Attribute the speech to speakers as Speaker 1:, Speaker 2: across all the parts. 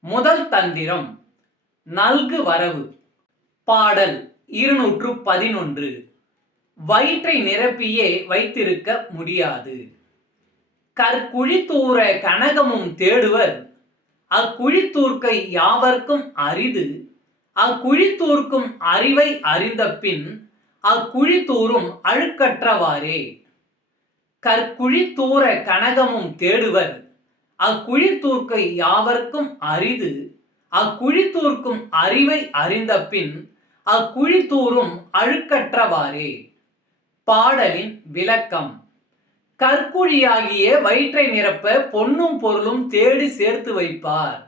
Speaker 1: முதல் தந்திரம் நல்கு வரவு. பாடல் இருநூற்று பதினொன்று வயிற்றை நிரப்பியே வைத்திருக்க முடியாது. கற்குழித்தூர கனகமும் தேடுவர். அக்குழித்தூர்க்கை யாவர்க்கும் அரிது. அக்குழித்தூர்க்கும் அறிவை அறிந்த பின் அக்குழித்தூரும் அழுக்கற்றவாறே. கற்குழித்தூர கனகமும் தேடுவர். அக்குழித்தூர்க்கை யாவர்க்கும் அரிது அக்குழித்தூர்க்கும் அறிவை அறிந்த பின் அக்குழித்தூரும் அழுக்கற்றவாறே. பாடலின் விளக்கம். கற்குழியாகிய வயிற்றை நிரப்ப பொன்னும் பொருளும் தேடி சேர்த்து வைப்பார்.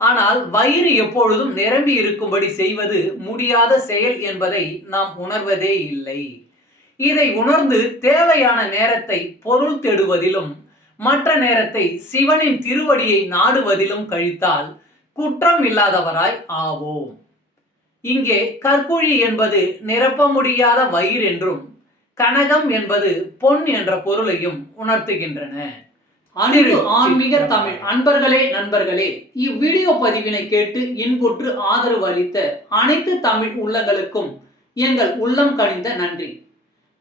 Speaker 1: ஆனால் வயிறு எப்பொழுதும் நிரம்பி இருக்கும்படி செய்வது முடியாத செயல் என்பதை நாம் உணர்வதே இல்லை. இதை உணர்ந்து தேவையான நேரத்தை பொருள் தேடுவதிலும் மற்ற நேரத்தை சிவனின் திருவடியை நாடுவதிலும் கழித்தால் குற்றம் இல்லாதவராய் ஆவோம். இங்கே கற்குழி என்பது நிரப்ப முடியாத வயிறு என்றும் கனகம் என்பது பொன் என்ற பொருளையும் உணர்த்துகின்றன. அனிரு ஆன்மீக தமிழ். அன்பர்களே நண்பர்களே இவ்வீடியோ பதிவினை கேட்டு இன்புற்று ஆதரவு அளித்த அனைத்து தமிழ் உள்ளங்களுக்கும் எங்கள் உள்ளம் கனிந்த நன்றி.